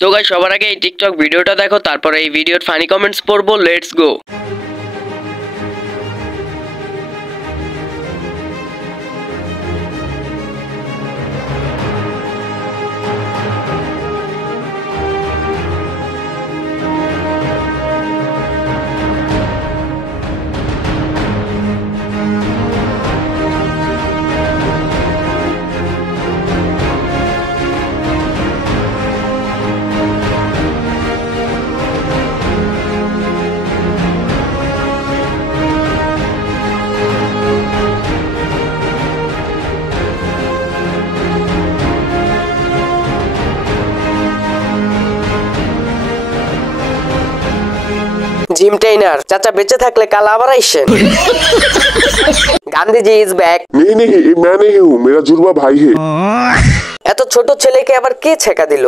তো গাইস সবার আগে এই টিকটক ভিডিওটা দেখো, তারপরে এই ভিডিওর ফানি কমেন্টস পড়বো। Let's go. জিম ট্রেনার চাচা বেঁচে থাকলে কাল আবার আইসেন। Gandhiji is back. नहीं मैं नहीं हूँ, मेरा जुड़वा भाई है। এত ছোট ছেলেকে আবার কে ছেকা দিল?